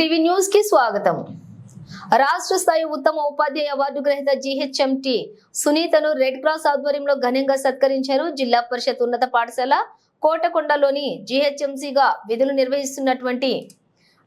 TV న్యూస్కి స్వాగతం. రాష్ట్ర స్థాయి ఉత్తమ ఉపాధ్యాయ అవార్డు గ్రహీత జిహెచ్ఎంటి సునీతను రెడ్ క్రాస్ ఆధ్వర్యంలో ఘనంగా సత్కరించారు జిల్లా పరిషత్ ఉన్నత పాఠశాల కోటకొండలోని జిహెచ్ఎంసీగా విధులు నిర్వహిస్తున్నటువంటి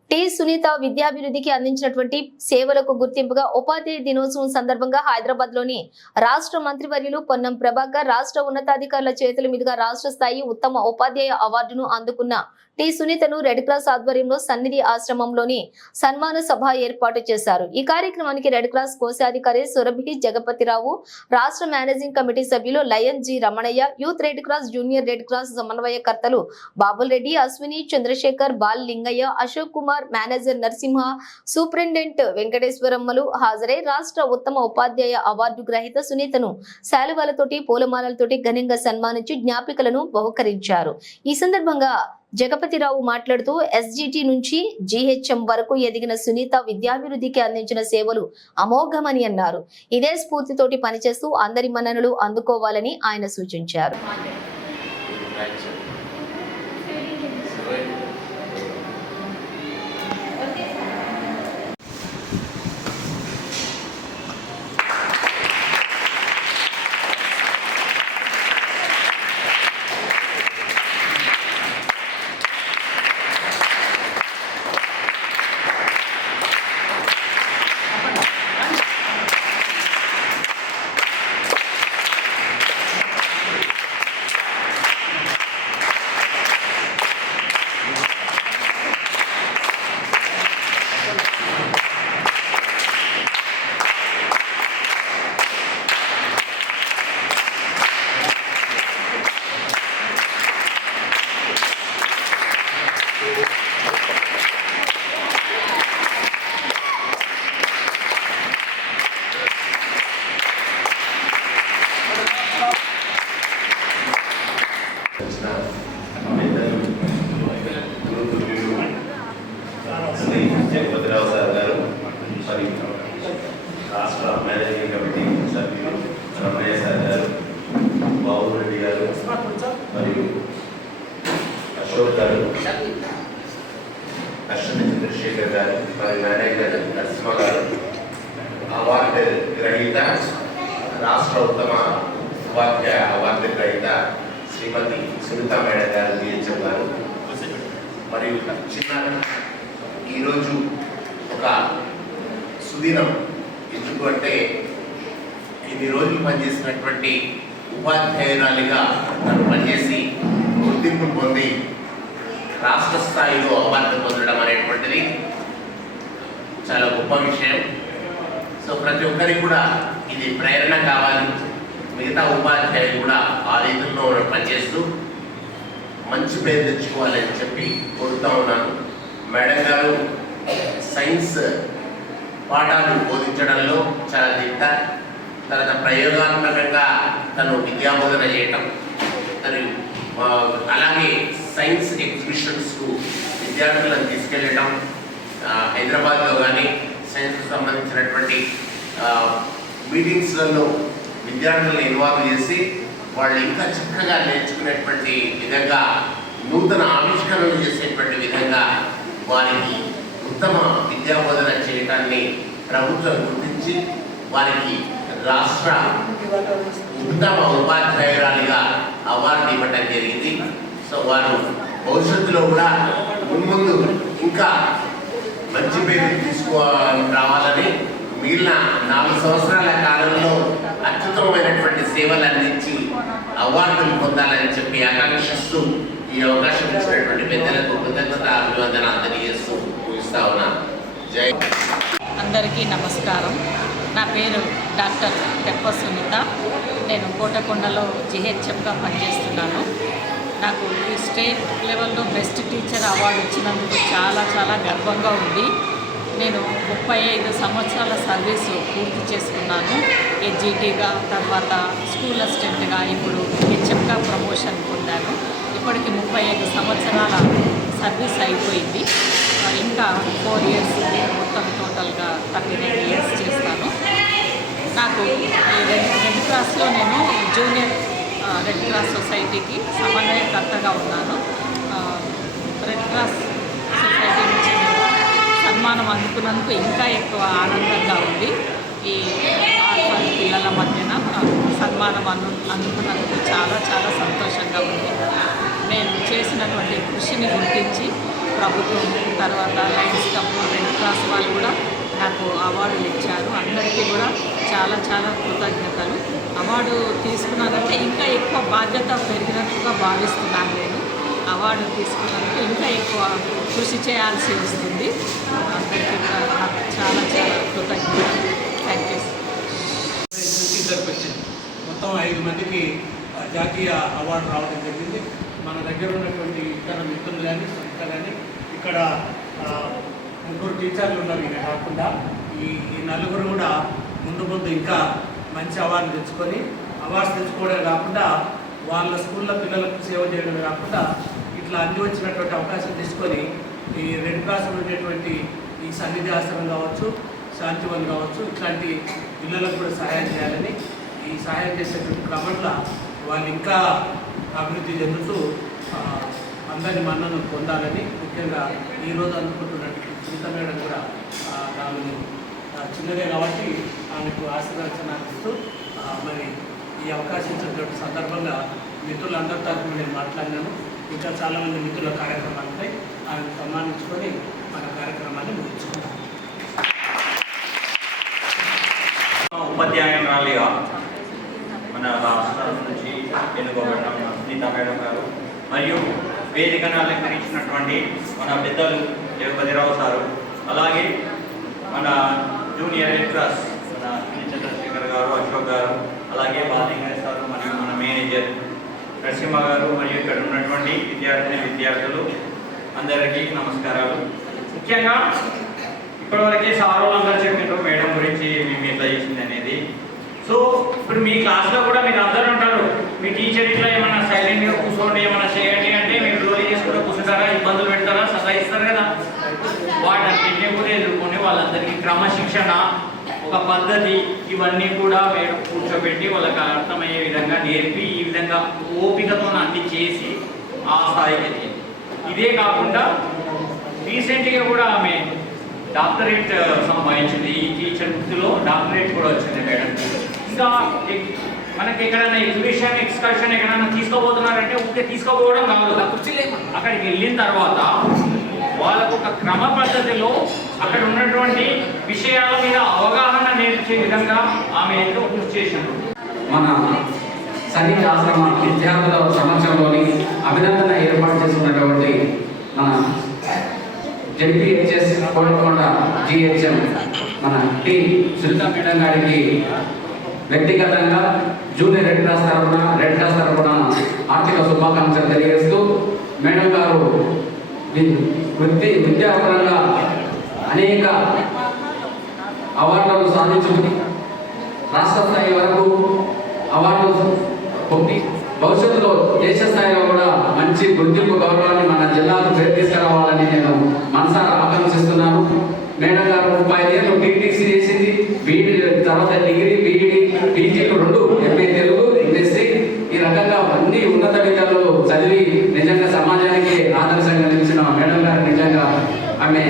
టి సునీత విద్యాభివృద్ధికి అందించినటువంటి సేవలకు గుర్తింపుగా ఉపాధ్యాయ దినోత్సవం సందర్భంగా హైదరాబాద్లోని రాష్ట్ర మంత్రివర్యులు పొన్నం ప్రభాకర్ రాష్ట్ర ఉన్నతాధికారుల చేతుల మీదుగా రాష్ట్ర స్థాయి ఉత్తమ ఉపాధ్యాయ అవార్డును అందుకున్న టి. సునీతను రెడ్ క్రాస్ ఆధ్వర్యంలో సన్నిధి ఆశ్రమంలోని సన్మాన సభ ఏర్పాటు చేశారు. ఈ కార్యక్రమానికి రెడ్ క్రాస్ కోశాధికారి సురభి జగపతిరావు రాష్ట్ర మేనేజింగ్ కమిటీ సభ్యులు lion G Ramanaiah youth red cross junior red cross సమన్వయకర్తలు Babul Reddy Ashwini Chandrasekhar Bal Lingaiah Ashok Kumar manager Narasimha superintendent వెంకటేశ్వరమ్మలు హాజరై రాష్ట్ర ఉత్తమ ఉపాధ్యాయ అవార్డు గ్రహీత సునీతను శాలువాలతోటి పూలమాలలతోటి ఘనంగా సన్మానించి జ్ఞాపికలను బహుకరించారు. ఈ సందర్భంగా జగపతిరావు మాట్లాడుతూ ఎస్జిటి నుంచి జీహెచ్ఎం వరకు ఎదిగిన సునీత విద్యాభివృద్ధికి అందించిన సేవలు అమోఘమని అన్నారు. ఇదే స్ఫూర్తితోటి పనిచేస్తూ అందరి మన్ననలు అందుకోవాలని ఆయన సూచించారు. అశోక్ గారు అశ్విని చంద్రశేఖర్ గారు మరి మేనేజర్ నరసింహ గారు అవార్డు గ్రహీత రాష్ట్ర ఉత్తమ ఉపాధ్యాయ అవార్డు గ్రహీత శ్రీమతి సునీత మేడ గారు డిహెచ్ఎం గారు మరియు చిన్న ఈరోజు ఒక సుదినం ఎందుకు అంటే ఇన్ని రోజులు పనిచేసినటువంటి ఉపాధ్యాయురాలిగా తను పనిచేసి గుర్తింపు పొంది రాష్ట్ర స్థాయిలో అవార్డు పొందడం అనేటువంటిది చాలా గొప్ప విషయం. సో ప్రతి ఒక్కరికి కూడా ఇది ప్రేరణ కావాలి. మిగతా ఉపాధ్యాయులు కూడా ఆ రీతిలో పనిచేస్తూ మంచి పేరు తెచ్చుకోవాలని చెప్పి కోరుతా ఉన్నాను. మేడం గారు సైన్స్ పాఠాలు బోధించడంలో చాలా దిట్ట. తర్వాత ప్రయోగాత్మకంగా తను విద్యాబోధన చేయటం. తను అలాగే సైన్స్ ఎగ్జిబిషన్స్కు విద్యార్థులను తీసుకెళ్ళటం ఆ, హైదరాబాద్లో కానీ సైన్స్కు సంబంధించినటువంటి మీటింగ్స్లలో విద్యార్థులను ఇన్వాల్వ్ చేసి వాళ్ళు ఇంకా చక్కగా నేర్చుకునేటువంటి విధంగా నూతన ఆవిష్కరణలు చేసేటువంటి విధంగా వారికి ఉత్తమ విద్యాబోధన చేయటాన్ని ప్రభుత్వం గుర్తించి వారికి రాష్ట్ర ఉత్తమ ఉపాధ్యాయురాలిగా అవార్డు ఇవ్వటం జరిగింది. సో వారు భవిష్యత్తులో కూడా మున్ముందు ఇంకా మంచి పేరు తీసుకో రావాలని మిగిలిన నాలుగు సంవత్సరాల కాలంలో అత్యుత్తమమైనటువంటి సేవలు అందించి అవార్డులు పొందాలని చెప్పి ఆకాంక్షిస్తూ ఈ అవకాశం ఇచ్చినటువంటి పెద్దలకు కృతజ్ఞత అభివందనాలు తెలియజేస్తూ ముగిస్తా ఉన్నాను జై అందరికీ నమస్కారం. నా పేరు డాక్టర్ తెప్ప సునీత. నేను కోటకొండలో జిహెచ్ఎఫ్గా పనిచేస్తున్నాను. నాకు ఈ స్టేట్ లెవెల్లో బెస్ట్ టీచర్ అవార్డు వచ్చినందుకు చాలా చాలా గర్వంగా ఉంది. నేను ముప్పై ఐదు సంవత్సరాల సర్వీస్ పూర్తి చేసుకున్నాను. ఎడ్జిటీగా తర్వాత స్కూల్ అసిస్టెంట్గా ఇప్పుడు హెచ్ఎఫ్గా ప్రమోషన్ పొందాను. ఇప్పటికి ముప్పై ఐదు సంవత్సరాల సర్వీస్ అయిపోయింది. ఇంకా ఫోర్ ఇయర్స్ మొత్తం టోటల్గా థర్టీ నైన్ ఇయర్స్ చేస్తాను. నాకు ఈ రెడ్ క్రాస్లో నేను జూనియర్ రెడ్ క్రాస్ సొసైటీకి సమన్వయకర్తగా ఉన్నాను. రెడ్ క్రాస్ సొసైటీ నుంచి సన్మానం అందుకున్నందుకు ఇంకా ఎక్కువ ఆనందంగా ఉంది. ఈ ఆర్ఫన్ పిల్లల మధ్యన సన్మానం అందు అందుకున్నందుకు చాలా చాలా సంతోషంగా ఉంది. నేను చేసినటువంటి కృషిని గుర్తించి ప్రభుత్వం తర్వాత లైన్స్ క్లబ్ రెడ్ క్రాస్ వాళ్ళు కూడా నాకు అవార్డులు ఇచ్చారు. అందరికీ కూడా చాలా చాలా కృతజ్ఞతలు. అవార్డు తీసుకున్నానంటే ఇంకా ఎక్కువ బాధ్యత పెరిగినట్టుగా భావిస్తున్నాను నేను. అవార్డు తీసుకున్నందుకు ఇంకా ఎక్కువ కృషి చేయాల్సి వస్తుంది. అందరికీ చాలా చాలా కృతజ్ఞతలు. థ్యాంక్ యూ వచ్చింది మొత్తం ఐదు మందికి జాతీయ అవార్డు రావడం జరిగింది. మన దగ్గర ఉన్నటువంటి ఇతర మిత్రులు కానీ సంస్థ కానీ ఇక్కడ ముగ్గురు టీచర్లు ఉన్నారు కాకుండా. ఈ నలుగురు కూడా ముందు ముందు ఇంకా మంచి అవార్డు తెచ్చుకొని అవార్డ్స్ తెచ్చుకోవడమే కాకుండా వాళ్ళ స్కూల్లో పిల్లలకు సేవ చేయడమే కాకుండా ఇట్లా అన్ని వచ్చినటువంటి అవకాశం తీసుకొని ఈ రెడ్ క్రాస్ ఉండేటువంటి ఈ సన్నిధి ఆశ్రమం కావచ్చు శాంతివన్ కావచ్చు ఇట్లాంటి పిల్లలకు కూడా సహాయం చేయాలని ఈ సహాయం చేసేటువంటి క్రమంలో వాళ్ళు ఇంకా అభివృద్ధి చెందుతూ అందరి మన్నను పొందాలని ముఖ్యంగా ఈరోజు అందుకుంటున్నటువంటి సునీత మేడం కూడా ఆ, చిన్నదే కాబట్టి ఆమెకు ఆశీర్వచన ఇస్తూ మరి ఈ అవకాశం ఇచ్చినటువంటి సందర్భంగా మిత్రులందరి తరఫున నేను మాట్లాడినాను. ఇంకా చాలామంది మిత్రుల కార్యక్రమాలపై ఉంటాయి. ఆమెను సన్మానించుకొని మన కార్యక్రమాన్ని ముగించుకుంటాం ఉపాధ్యాయురాలిగా మన రాష్ట్రాల నుంచి ఎన్నుకోబడిన మన మేడం గారు. మరియు వేదికను అలంకరించినటువంటి మన పెద్దలు జగపతిరావు సారు. అలాగే మన జూనియర్ రెడ్ క్రాస్ మన సునీల్ చంద్రశేఖర్ గారు అశోక్ గారు అలాగే బాలింగయ్య సార్ మరియు మన మేనేజర్ నరసింహ గారు మరియు ఇక్కడ ఉన్నటువంటి విద్యార్థిని విద్యార్థులు అందరికీ నమస్కారాలు. ముఖ్యంగా ఇప్పటివరకే సార్ వాళ్ళందరూ చెప్పిండ్రు మేడం గురించి మేము ఇట్లా చేసింది అనేది. సో ఇప్పుడు మీ క్లాస్లో కూడా మీరు అందరూ ఉంటారు. మీ టీచర్ ఇట్లా ఏమైనా సైలెంట్గా కూర్చోండి ఏమైనా చేయండి అంటే మీరు రోజు చేసుకుంటూ కూర్చుంటారా ఇబ్బందులు పెడతారా సలహా ఇస్తారు కదా వాటన్నింటినీ కూడా ఎదుర్కొని వాళ్ళందరికీ క్రమశిక్షణ ఒక పద్ధతి ఇవన్నీ కూడా మేడం కూర్చోబెట్టి వాళ్ళకి అర్థమయ్యే విధంగా నేర్పి ఈ విధంగా ఓపికతో అన్ని చేసి ఆ స్థాయికి. ఇదే కాకుండా రీసెంట్గా కూడా ఆమె డాక్టరేట్ సంపాదించింది. ఈ టీచర్ వృత్తిలో డాక్టరేట్ కూడా వచ్చింది మేడం. ఇంకా మనకి ఎక్కడైనా ఎగ్జిబిషన్ ఎక్స్కర్షన్ ఎక్కడైనా తీసుకోబోతున్నారంటే ఊరికే తీసుకోపోవడం కాదు. అక్కడికి వెళ్ళిన తర్వాత వాళ్ళకు ఒక క్రమ పద్ధతిలో అక్కడ ఉన్నటువంటి విషయాల మీద అవగాహన నేర్చే విధంగా ఆమె ఎంతో కృషి చేశారు మన సన్నిధి ఆశ్రమ విద్యార్థుల సమక్షంలోని అభినందన ఏర్పాటు చేసుకున్నటువంటి మన జడ్పీహెచ్ఎస్ కోటకొండ జిహెచ్ఎం మన టి సునీత మేడం గారికి వ్యక్తిగతంగా జూనియర్ రెడ్ క్రాస్ తరఫున రెడ్ క్రాస్ తరఫున ఆర్థిక శుభాకాంక్షలు తెలియజేస్తూ మేడం గారు వృత్తి విద్యాపరంగా అనేక అవార్డులను సాధించుకుని రాష్ట్ర స్థాయి వరకు అవార్డులు పొంది భవిష్యత్తులో దేశ స్థాయిలో కూడా మంచి గుర్తింపు గౌరవాన్ని మన జిల్లాకు పేరు తీసుకురావాలని నేను మనసారా ఆకాంక్షిస్తున్నాను. మేడం గారు ముప్పై ఐదేళ్ళు టీటీసీ చేసింది బీఈడి తర్వాత డిగ్రీ బీఈడి పీజీలు రెండు ఎంఏ తెలుగు ఎంఎస్సీ ఈ రకంగా అన్ని ఉన్నత విద్యలు చదివి నిజంగా సమాజానికి ఆదర్శంగా నిలిచిన మేడం గారు నిజంగా ఆమె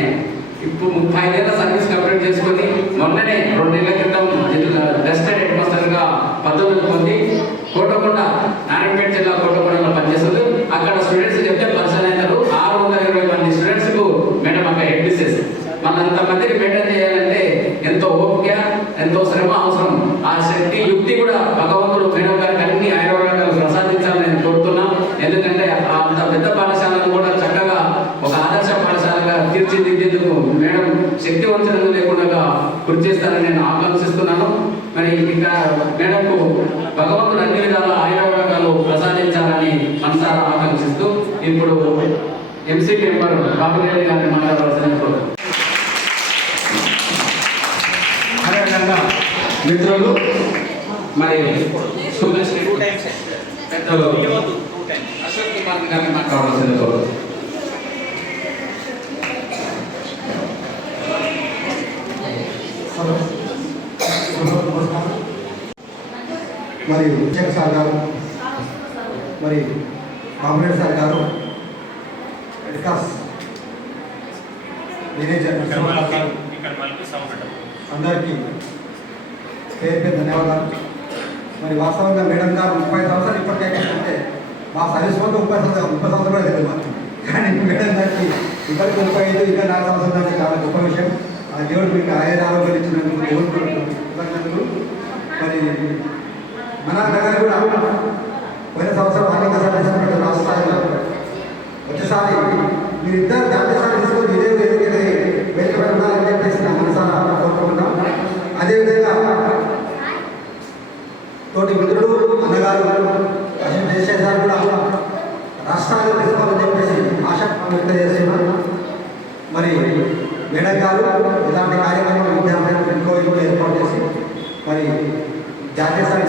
ఇప్పుడు ముప్పై ఐదేళ్ళ సర్వీస్ కంప్లీట్ చేసుకొని మొన్ననే రెండు నెలల క్రితం జిల్లా గెస్టెడ్ హెడ్ మాస్టర్గా పదవులు పొంది కోటకొండ నారాయణపేట జిల్లా కోటకొండలో పనిచేస్తుంది అక్కడ స్టూడెంట్స్ చెప్తే పర్సన్ అవుతారు ఆరు వందల ఇరవై మంది స్టూడెంట్స్కు మేడం అక్కడ హెడ్ మిస్సెస్ మన అంతమందిని మెయింటైన్ చేయాలంటే ఎంతో ఓపిక ఎంతో శ్రమ అవసరం ఆ శక్తి యుక్తి కూడా భగవంతుడు మేడం గారికి అన్ని ఆయుర్వేదాలు ప్రసాదించాలని నేను కోరుతున్నా ఎందుకంటే ఆ అంత పెద్ద పాఠశాలను కూడా చక్కగా ఒక ఆదర్శ పాఠశాలగా తీర్చిదిద్దేందుకు మేడం శక్తివంచనలు లేకుండా కృషి చేస్తారని నేను ఆకాంక్షిస్తున్నాను మరి ఇంకా మేడంకు భగవంతుడు అన్ని విధాల ఆయుర్వేదాలు ప్రసాదించాలని మనసారా ఆకాంక్షిస్తూ ఇప్పుడు ఎంసీ మెంబర్ బాబురెడ్డి గారిని మాట్లాడవలసిన మిత్రులు మరి పెద్దలు అశోక్ కుమార్ గారిని మాట్లాడవలసిన కోరుతున్నాను మరి శేఖర్ సార్ గారు మరి కాంబినేట్ సార్ గారు అందరికీ పేరు పేరు ధన్యవాదాలు. మరి వాస్తవంగా మేడం గారు ముప్పై సంవత్సరాలు ఇప్పటికే అంటే మా సర్వీస్ వద్ద ముప్పై సంవత్సరాలు ముప్పై సంవత్సరాలు లేదు మాకు. కానీ మేడం గారికి ఇప్పటికి ముప్పై ఐదు ఇంకా నాలుగు సంవత్సరాలు దాకా చాలా గొప్ప విషయం. ఆ దేవుడు మీకు ఆయుర ఆరోగ్యాలు ఇచ్చినందుకు దేవుడు మరి మన నగర్ కూడా పోయిన సంవత్సరం అనేక సార్లు తీసుకున్నట్టు రాష్ట్ర స్థాయిలో. వచ్చేసారి మీరిద్దరు జాతీయ స్థాయి తీసుకొని ఇదే వేదిక వేదిక పెట్టాలని చెప్పేసి నా మనసారా కోరుకుంటున్నాం. అదేవిధంగా తోటి మిత్రుడు అన్నగారు అసలు జయశేఖర్ సార్ కూడా రాష్ట్రాలు తీసుకోవాలని చెప్పేసి ఆశ వ్యక్తం చేస్తున్నారు. మరి మేడం గారు ఇలాంటి కార్యక్రమం విద్యార్థులకు ఇంకో ఇంకో ఏర్పాటు చేసి మరి జాతీయ స్థాయి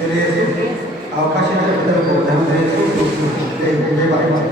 తెలియజేసి అవకాశం ధన్యవాదాలు